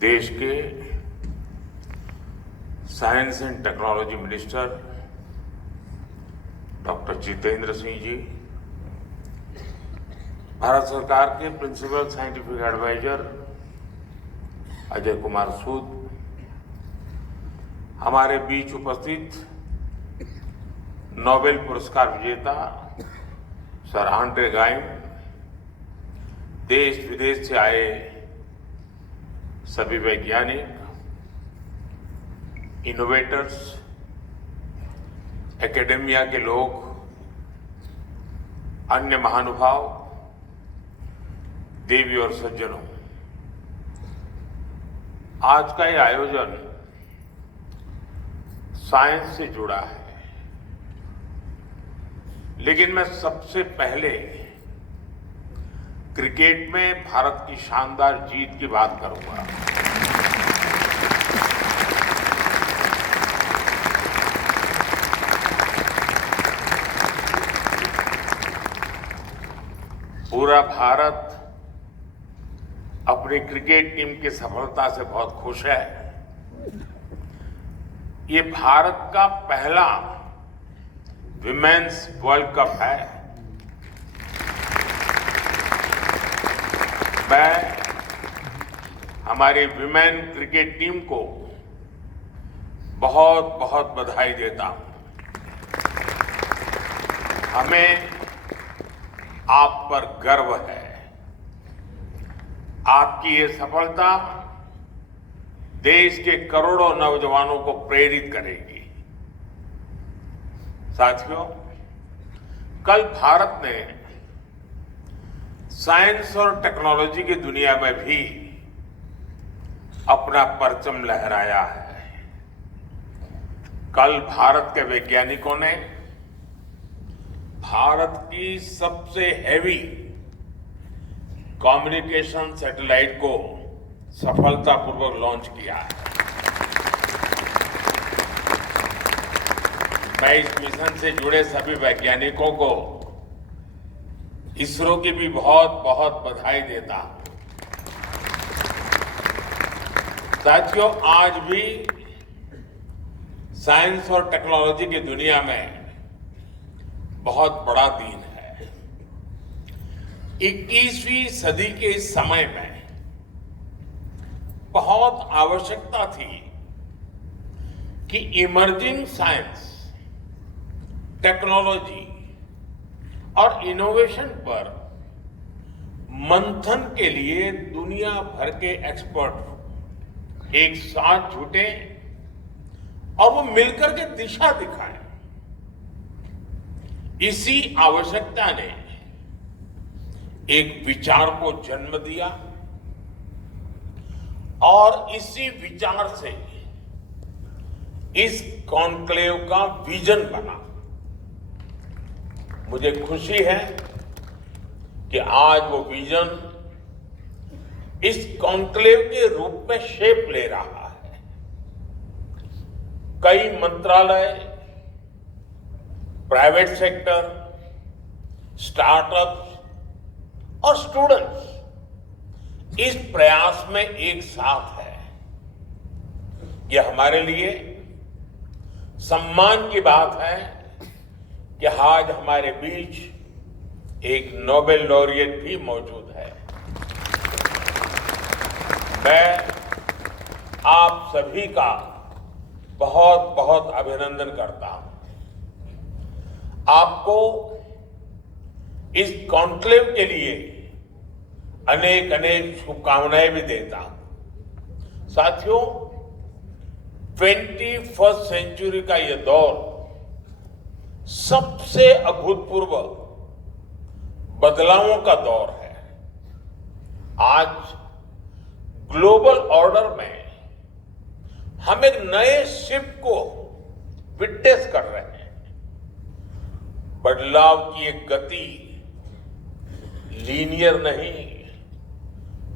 देश के science and technology minister doctor Jitendra Singh ji, Bharat सरकार के principal scientific adviser Ajay Kumar Sood, हमारे बीच उपस्थित नोबेल पुरस्कार विजेता सर आंड्रे गाइम, देश विदेश से आए सभी वैज्ञानिक, इनोवेटर्स, एकेडेमिया के लोग, अन्य महानुभाव, देवी और सज्जनों, आज का ये आयोजन साइंस से जुड़ा है, लेकिन मैं सबसे पहले क्रिकेट में भारत की शानदार जीत की बात करूंगा। पूरा भारत अपनी क्रिकेट टीम की सफलता से बहुत खुश है। ये भारत का पहला विमेन्स वर्ल्ड कप है। मैं हमारी विमेन क्रिकेट टीम को बहुत बहुत बधाई देता हूं। हमें आप पर गर्व है। आपकी ये सफलता देश के करोड़ों नौजवानों को प्रेरित करेगी। साथियों, कल भारत ने साइंस और टेक्नोलॉजी की दुनिया में भी अपना परचम लहराया है। कल भारत के वैज्ञानिकों ने भारत की सबसे हैवी कम्युनिकेशन सैटेलाइट को सफलतापूर्वक लॉन्च किया है। मैं इस मिशन से जुड़े सभी वैज्ञानिकों को, इसरो की भी बहुत बहुत बधाई देता हूं। साथियों, आज भी साइंस और टेक्नोलॉजी की दुनिया में बहुत बड़ा दिन है। 21वीं सदी के इस समय में बहुत आवश्यकता थी कि इमर्जिंग साइंस, टेक्नोलॉजी और इनोवेशन पर मंथन के लिए दुनिया भर के एक्सपर्ट एक साथ जुटे और वो मिलकर के दिशा दिखाएं। इसी आवश्यकता ने एक विचार को जन्म दिया और इसी विचार से इस कॉन्क्लेव का विजन बना। मुझे खुशी है कि आज वो विजन इस कॉन्क्लेव के रूप में शेप ले रहा है। कई मंत्रालय, प्राइवेट सेक्टर, स्टार्टअप्स और स्टूडेंट्स इस प्रयास में एक साथ है। यह हमारे लिए सम्मान की बात है कि आज हमारे बीच एक नोबेल लॉरिएट भी मौजूद है। मैं आप सभी का बहुत बहुत अभिनंदन करता हूं। आपको इस कॉन्क्लेव के लिए अनेक अनेक शुभकामनाएं भी देता हूं। साथियों, 21वीं सेंचुरी का यह दौर सबसे अभूतपूर्व बदलावों का दौर है। आज ग्लोबल ऑर्डर में हम एक नए शिफ्ट को विटनेस कर रहे हैं। बदलाव की एक गति लीनियर नहीं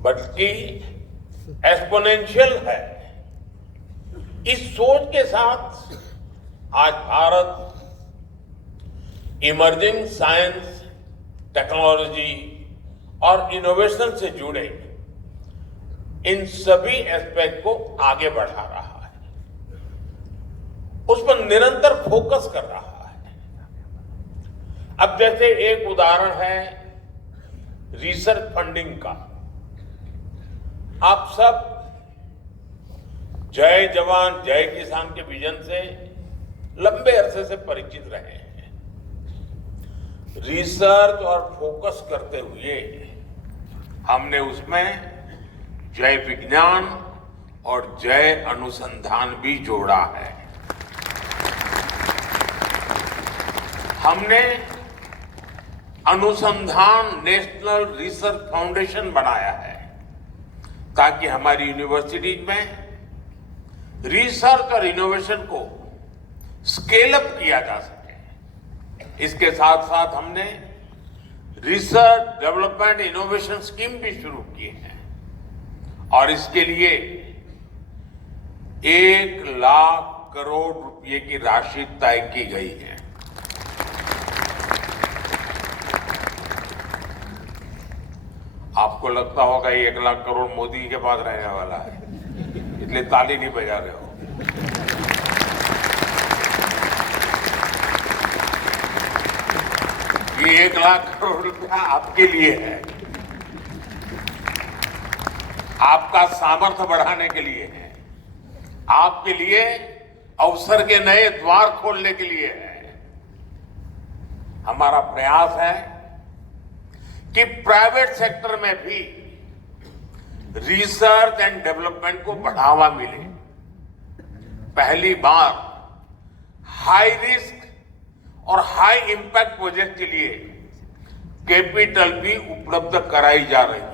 बल्कि एक्सपोनेंशियल है। इस सोच के साथ आज भारत इमर्जिंग साइंस, टेक्नोलॉजी और इनोवेशन से जुड़े इन सभी एस्पेक्ट को आगे बढ़ा रहा है, उस पर निरंतर फोकस कर रहा है। अब जैसे एक उदाहरण है रिसर्च फंडिंग का। आप सब जय जवान जय किसान के विजन से लंबे अरसे से परिचित रहे हैं। रिसर्च और फोकस करते हुए हमने उसमें जय विज्ञान और जय अनुसंधान भी जोड़ा है। हमने अनुसंधान नेशनल रिसर्च फाउंडेशन बनाया है ताकि हमारी यूनिवर्सिटीज में रिसर्च और इनोवेशन को स्केल अप किया जा सके। इसके साथ साथ हमने रिसर्च डेवलपमेंट इनोवेशन स्कीम भी शुरू की है और इसके लिए 1,00,000 करोड़ रुपए की राशि तय की गई है। आपको लगता होगा ये 1,00,000 करोड़ मोदी के पास रहने वाला है, इसलिए ताली नहीं बजा रहे हो। ये 1,00,000 करोड़ रुपया आपके लिए है, आपका सामर्थ्य बढ़ाने के लिए है, आपके लिए अवसर के नए द्वार खोलने के लिए है। हमारा प्रयास है कि प्राइवेट सेक्टर में भी रिसर्च एंड डेवलपमेंट को बढ़ावा मिले। पहली बार हाई रिस्क और हाई इंपैक्ट प्रोजेक्ट के लिए कैपिटल भी उपलब्ध कराई जा रही है।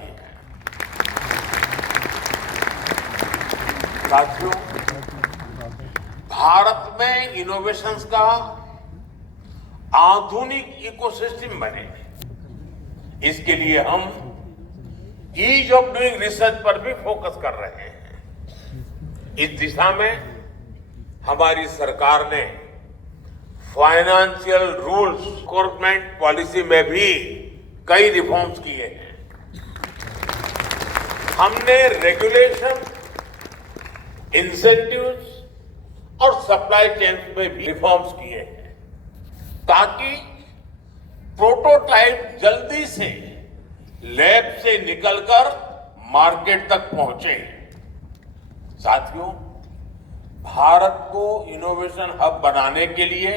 साथियों, भारत में इनोवेशंस का आधुनिक इकोसिस्टम बने, इसके लिए हम ईज ऑफ डूइंग रिसर्च पर भी फोकस कर रहे हैं। इस दिशा में हमारी सरकार ने फाइनेंशियल रूल्स गवर्नमेंट पॉलिसी में भी कई रिफॉर्म्स किए हैं। हमने रेगुलेशन, इंसेंटिव्स और सप्लाई चेन में भी रिफॉर्म्स किए हैं ताकि प्रोटोटाइप जल्दी से लैब से निकलकर मार्केट तक पहुंचे। साथियों, भारत को इनोवेशन हब बनाने के लिए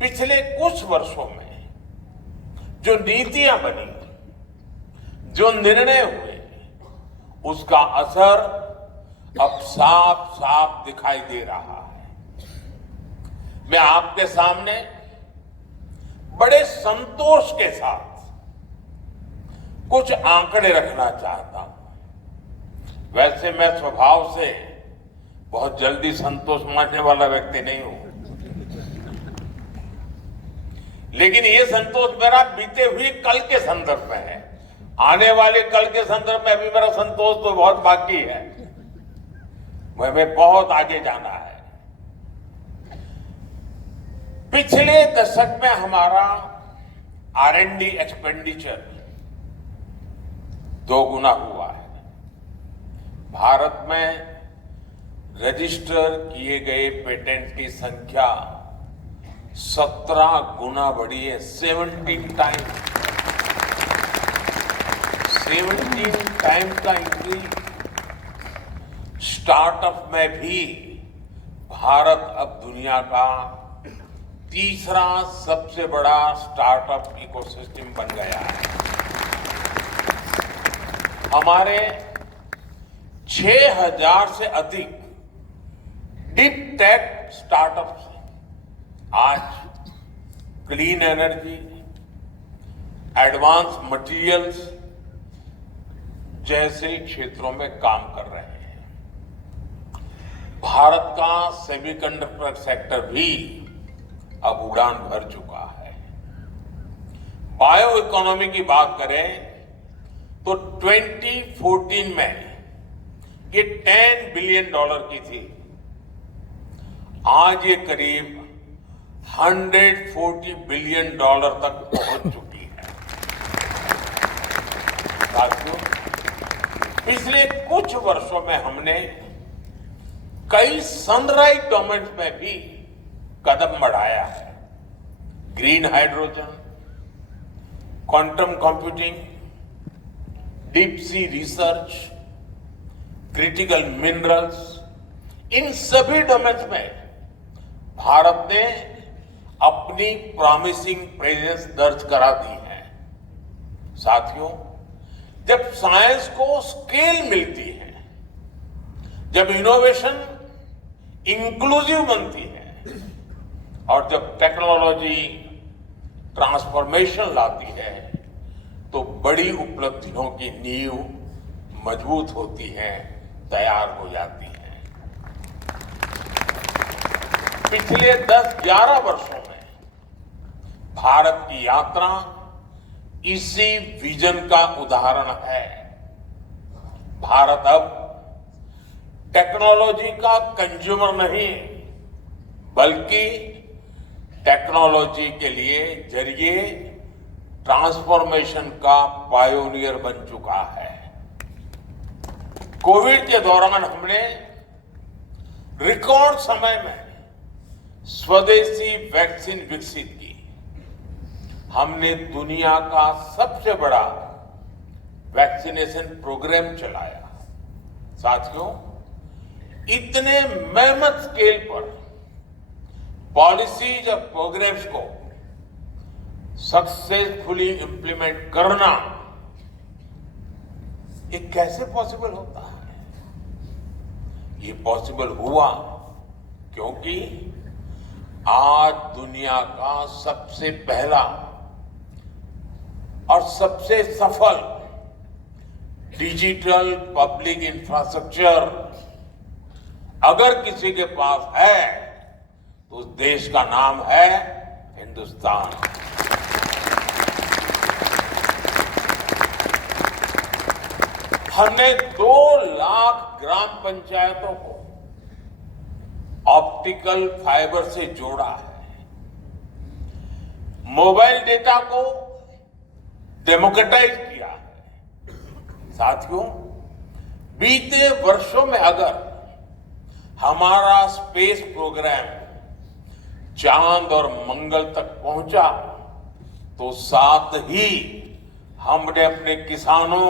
पिछले कुछ वर्षों में जो नीतियां बनी, जो निर्णय हुए, उसका असर अब साफ साफ दिखाई दे रहा है। मैं आपके सामने बड़े संतोष के साथ कुछ आंकड़े रखना चाहता हूं। वैसे मैं स्वभाव से बहुत जल्दी संतोष मानने वाला व्यक्ति नहीं हूं, लेकिन ये संतोष मेरा बीते हुए कल के संदर्भ में है। आने वाले कल के संदर्भ में अभी मेरा संतोष तो बहुत बाकी है, हमें बहुत आगे जाना है। पिछले दशक में हमारा R&D एक्सपेंडिचर 2 गुना हुआ है। भारत में रजिस्टर किए गए पेटेंट की संख्या 17 गुना बढ़ी है। 17 टाइम्स का इंक्रीज। स्टार्टअप में भी भारत अब दुनिया का तीसरा सबसे बड़ा स्टार्टअप इकोसिस्टम बन गया है। हमारे 6,000 से अधिक डीप टेक स्टार्टअप्स आज क्लीन एनर्जी, एडवांस मटेरियल्स जैसे क्षेत्रों में काम कर रहे हैं। भारत का सेमीकंडक्टर सेक्टर भी अब उड़ान भर चुका है। बायो इकोनॉमी की बात करें तो 2014 में ये $10 बिलियन की थी। आज ये करीब $140 बिलियन तक पहुंच चुकी है। साथियों, पिछले कुछ वर्षों में हमने कई सनराइज डोमेन्स में भी कदम बढ़ाया है। Green hydrogen, quantum computing, deep sea research, critical minerals, इन सभी डोमेन्स में भारत ने अपनी प्रॉमिसिंग प्रेजेंस दर्ज करा दी है। साथियों, जब साइंस को स्केल मिलती है, जब इनोवेशन इंक्लूसिव बनती है और जब टेक्नोलॉजी ट्रांसफॉर्मेशन लाती है, तो बड़ी उपलब्धियों की नींव मजबूत होती है, तैयार हो जाती है। पिछले 10-11 वर्षों में भारत की यात्रा इसी विजन का उदाहरण है। भारत अब टेक्नोलॉजी का कंज्यूमर नहीं, बल्कि टेक्नोलॉजी के लिए जरिए ट्रांसफॉर्मेशन का पायोनियर बन चुका है। कोविड के दौरान हमने रिकॉर्ड समय में स्वदेशी वैक्सीन विकसित की। हमने दुनिया का सबसे बड़ा वैक्सीनेशन प्रोग्राम चलाया। साथियों, इतने मेहनत स्केल पर पॉलिसीज और प्रोग्राम्स को सक्सेसफुली इंप्लीमेंट करना, ये कैसे पॉसिबल होता है? ये पॉसिबल हुआ क्योंकि आज दुनिया का सबसे पहला और सबसे सफल डिजिटल पब्लिक इंफ्रास्ट्रक्चर अगर किसी के पास है तो उस देश का नाम है हिंदुस्तान। हमने 2 लाख ग्राम पंचायतों को ऑप्टिकल फाइबर से जोड़ा है। मोबाइल डेटा को डेमोक्रेटाइज किया है। साथियों, बीते वर्षों में अगर हमारा स्पेस प्रोग्राम चांद और मंगल तक पहुंचा, तो साथ ही हमने अपने किसानों,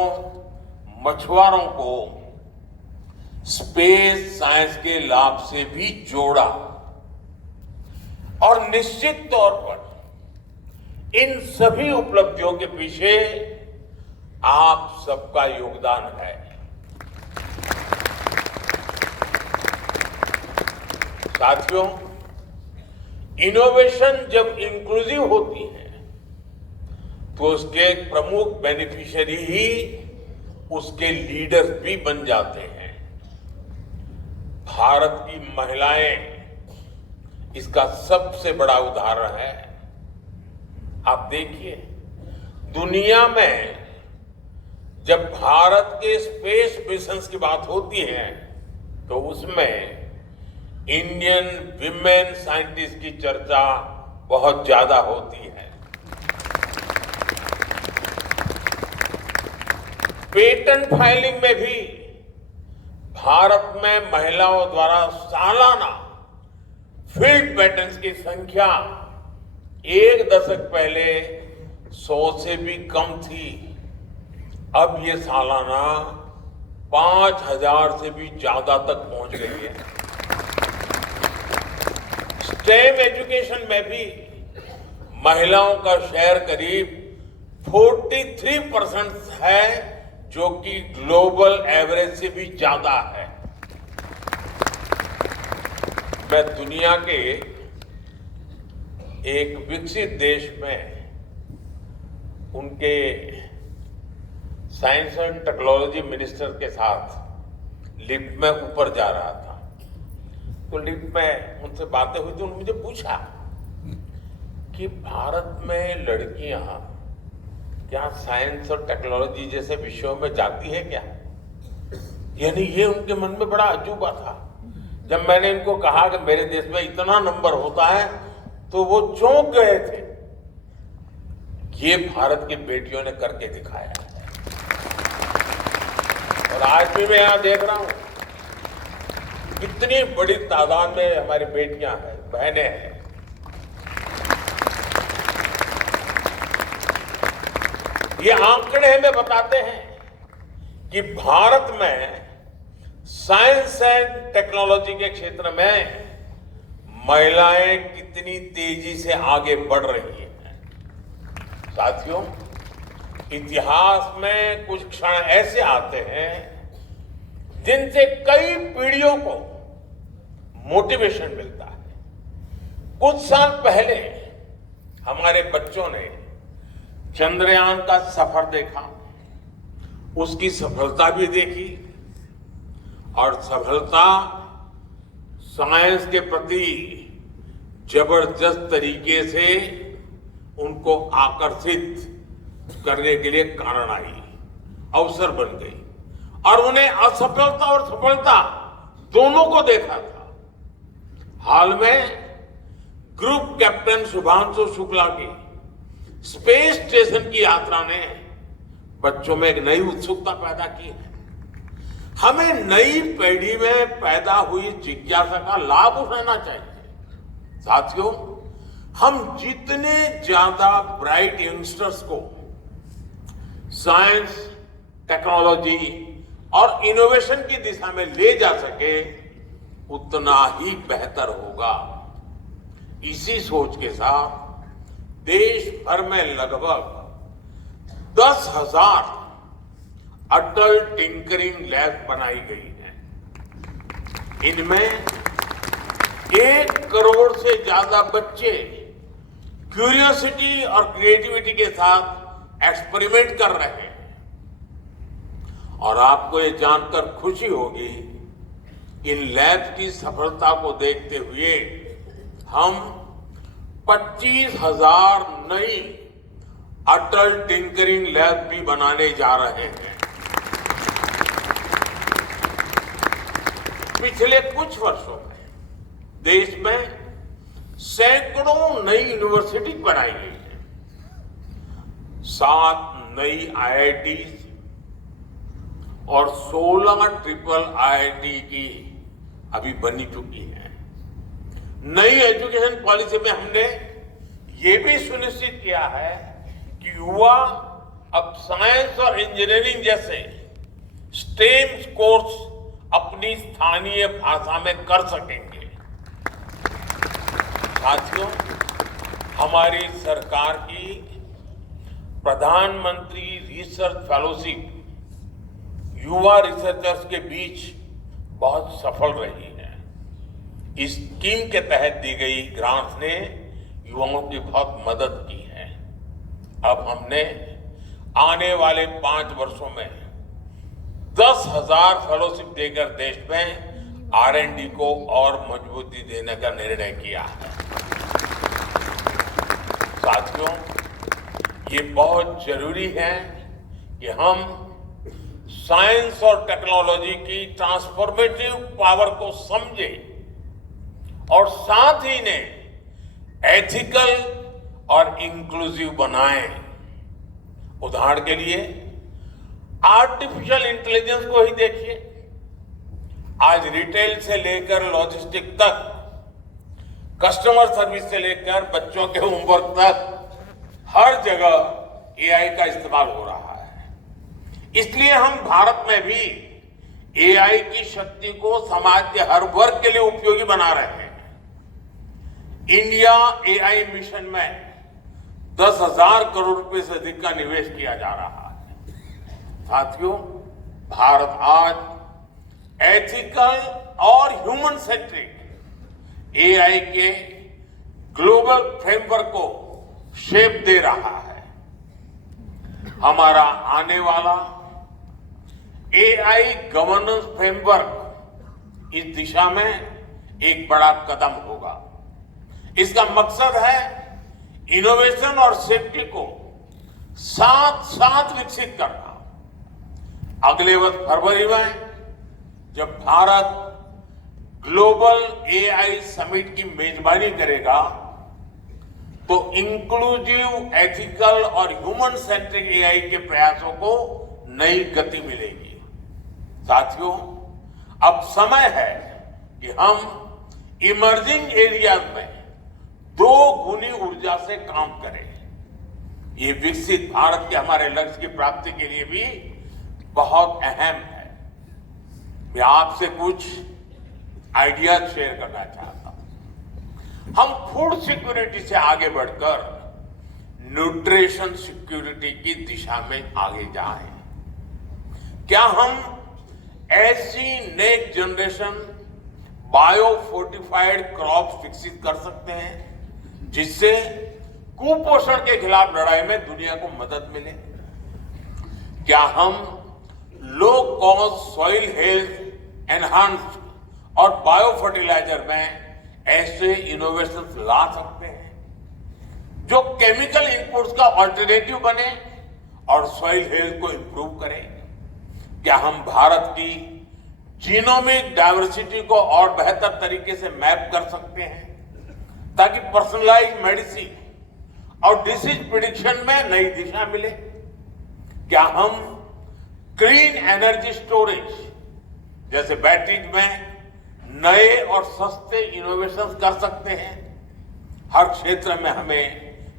मछुआरों को स्पेस साइंस के लाभ से भी जोड़ा। और निश्चित तौर पर इन सभी उपलब्धियों के पीछे आप सबका योगदान है। साथियों, इनोवेशन जब इंक्लूसिव होती है तो उसके प्रमुख बेनिफिशियरी ही उसके लीडर्स भी बन जाते हैं। भारत की महिलाएं इसका सबसे बड़ा उदाहरण है। आप देखिए, दुनिया में जब भारत के स्पेस मिशंस की बात होती है तो उसमें इंडियन विमेन साइंटिस्ट की चर्चा बहुत ज्यादा होती है। पेटेंट फाइलिंग में भी भारत में महिलाओं द्वारा सालाना फील्ड पेटेंट्स की संख्या 1 दशक पहले 100 से भी कम थी। अब ये सालाना 5000 से भी ज्यादा तक पहुंच गई है। स्टेम एजुकेशन में भी महिलाओं का शेयर करीब 43% है, जो कि ग्लोबल एवरेज से भी ज्यादा है। मैं दुनिया के एक विकसित देश में उनके साइंस एंड टेक्नोलॉजी मिनिस्टर के साथ लिफ्ट में ऊपर जा रहा था, तो लिफ्ट में उनसे बातें हुई तो उन्होंने मुझे पूछा कि भारत में लड़कियां क्या साइंस और टेक्नोलॉजी जैसे विषयों में जाती है क्या? यानी ये उनके मन में बड़ा अजूबा था। जब मैंने इनको कहा कि मेरे देश में इतना नंबर होता है तो वो चौंक गए थे। ये भारत की बेटियों ने करके दिखाया। और आज भी मैं यहां देख रहा हूं कितनी बड़ी तादाद में हमारी बेटियां हैं, बहनें हैं। ये आंकड़े हमें बताते हैं कि भारत में साइंस एंड टेक्नोलॉजी के क्षेत्र में महिलाएं कितनी तेजी से आगे बढ़ रही हैं। साथियों, इतिहास में कुछ क्षण ऐसे आते हैं जिनसे कई पीढ़ियों को मोटिवेशन मिलता है। कुछ साल पहले हमारे बच्चों ने चंद्रयान का सफर देखा, उसकी सफलता भी देखी और सफलता साइंस के प्रति जबरदस्त तरीके से उनको आकर्षित करने के लिए कारण आई, अवसर बन गई और उन्हें असफलता और सफलता दोनों को देखा था। हाल में ग्रुप कैप्टन शुभांशु शुक्ला की स्पेस स्टेशन की यात्रा ने बच्चों में एक नई उत्सुकता पैदा की है। हमें नई पीढ़ी में पैदा हुई जिज्ञासा का लाभ उठाना चाहिए। साथियों, हम जितने ज्यादा ब्राइट यंगस्टर्स को साइंस, टेक्नोलॉजी और इनोवेशन की दिशा में ले जा सके उतना ही बेहतर होगा। इसी सोच के साथ देश भर में लगभग 10,000 अटल टिंकरिंग लैब बनाई गई हैं। इनमें 1 करोड़ से ज्यादा बच्चे क्यूरियोसिटी और क्रिएटिविटी के साथ एक्सपेरिमेंट कर रहे हैं। और आपको ये जानकर खुशी होगी, इन लैब की सफलता को देखते हुए हम 25,000 नई अटल टिंकरिंग लैब भी बनाने जा रहे हैं। पिछले कुछ वर्षों में देश में सैकड़ों नई यूनिवर्सिटी बनाई गई है। 7 नई आईआईटी और 16 ट्रिपल आईआईटी की अभी बनी चुकी है। नई एजुकेशन पॉलिसी में हमने ये भी सुनिश्चित किया है कि युवा अब साइंस और इंजीनियरिंग जैसे स्टेम कोर्स अपनी स्थानीय भाषा में कर सकेंगे। साथियों, हमारी सरकार की प्रधानमंत्री रिसर्च फेलोशिप युवा रिसर्चर्स के बीच बहुत सफल रही है। इस स्कीम के तहत दी गई ग्रांट्स ने युवाओं की बहुत मदद की है। अब हमने आने वाले 5 वर्षों में 10,000 फेलोशिप देकर देश में R&D को और मजबूती देने का निर्णय किया है। साथियों, ये बहुत जरूरी है कि हम साइंस और टेक्नोलॉजी की ट्रांसफॉर्मेटिव पावर को समझें और साथ ही ने एथिकल और इंक्लूसिव बनाएं। उदाहरण के लिए आर्टिफिशियल इंटेलिजेंस को ही देखिए। आज रिटेल से लेकर लॉजिस्टिक तक, कस्टमर सर्विस से लेकर बच्चों के होमवर्क तक हर जगह एआई का इस्तेमाल हो रहा है। इसलिए हम भारत में भी एआई की शक्ति को समाज के हर वर्ग के लिए उपयोगी बना रहे हैं। इंडिया एआई मिशन में 10,000 करोड़ रुपए से अधिक का निवेश किया जा रहा है। साथियों, भारत आज एथिकल और ह्यूमन सेंट्रिक एआई के ग्लोबल फ्रेमवर्क को शेप दे रहा है। हमारा आने वाला एआई गवर्नेंस फ्रेमवर्क इस दिशा में एक बड़ा कदम होगा। इसका मकसद है इनोवेशन और सेफ्टी को साथ साथ विकसित करना। अगले वर्ष फरवरी में जब भारत ग्लोबल एआई समिट की मेजबानी करेगा तो इंक्लूसिव, एथिकल और ह्यूमन सेंट्रिक एआई के प्रयासों को नई गति मिलेगी। साथियों, अब समय है कि हम इमर्जिंग एरियाज में 2 गुनी ऊर्जा से काम करें। ये विकसित भारत के हमारे लक्ष्य की प्राप्ति के लिए भी बहुत अहम है। मैं आपसे कुछ आइडियाज शेयर करना चाहता हूं। हम फूड सिक्योरिटी से आगे बढ़कर न्यूट्रिशन सिक्योरिटी की दिशा में आगे जाएं। क्या हम ऐसी next generation bio fortified crop विकसित कर सकते हैं जिससे कुपोषण के खिलाफ लड़ाई में दुनिया को मदद मिले? क्या हम low cost soil health enhanced और बायो फर्टिलाइजर में ऐसे इनोवेशंस ला सकते हैं जो केमिकल इनपुट्स का अल्टरनेटिव बने और सॉइल हेल्थ को इंप्रूव करें? क्या हम भारत की जीनोमिक डाइवर्सिटी को और बेहतर तरीके से मैप कर सकते हैं ताकि पर्सनलाइज्ड मेडिसिन और डिसीज प्रिडिक्शन में नई दिशा मिले? क्या हम क्लीन एनर्जी स्टोरेज जैसे बैटरीज में नए और सस्ते इनोवेशंस कर सकते हैं? हर क्षेत्र में हमें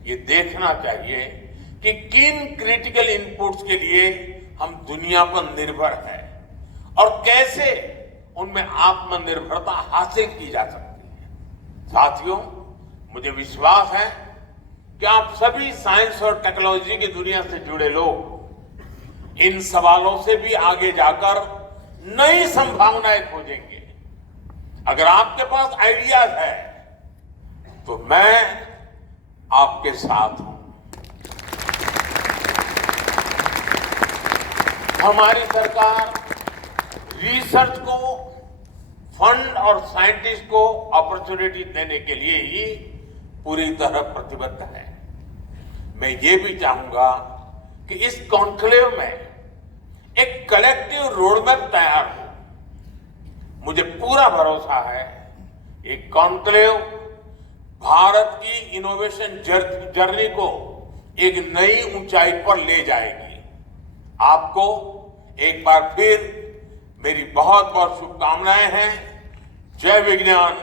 ये देखना चाहिए कि किन क्रिटिकल इनपुट्स के लिए हम दुनिया पर निर्भर हैं और कैसे उनमें आत्मनिर्भरता हासिल की जा सकती है। साथियों, मुझे विश्वास है कि आप सभी साइंस और टेक्नोलॉजी की दुनिया से जुड़े लोग इन सवालों से भी आगे जाकर नई संभावनाएं खोजेंगे। अगर आपके पास आइडियाज है तो मैं आपके साथ हूं। हमारी सरकार रिसर्च को फंड और साइंटिस्ट को अपॉर्चुनिटी देने के लिए ही पूरी तरह प्रतिबद्ध है। मैं ये भी चाहूंगा कि इस कॉन्क्लेव में एक कलेक्टिव रोडमैप तैयार हो। मुझे पूरा भरोसा है एक कॉन्क्लेव भारत की इनोवेशन जर्नी को एक नई ऊंचाई पर ले जाएगी। आपको एक बार फिर मेरी बहुत बहुत शुभकामनाएं हैं। जय विज्ञान,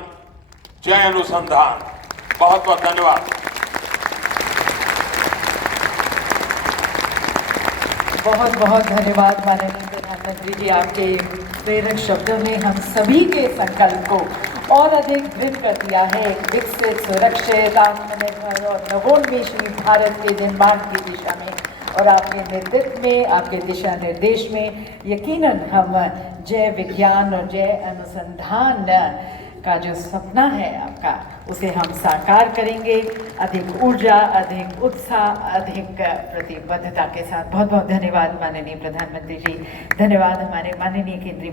जय अनुसंधान। बहुत बहुत धन्यवाद। बहुत बहुत धन्यवाद माननीय प्रधानमंत्री जी, आपके प्रेरक शब्दों ने हम सभी के संकल्प को और अधिक दृढ़ कर दिया है। एक विकसित, सुरक्षित, आत्मनिर्भर और नवोन्मेषी भारत के निर्माण की दिशा में और आपके नेतृत्व में, आपके दिशा निर्देश में यकीनन हम जय विज्ञान और जय अनुसंधान का जो सपना है आपका, उसे हम साकार करेंगे अधिक ऊर्जा, अधिक उत्साह, अधिक प्रतिबद्धता के साथ। बहुत बहुत धन्यवाद माननीय प्रधानमंत्री जी। धन्यवाद हमारे माननीय केंद्रीय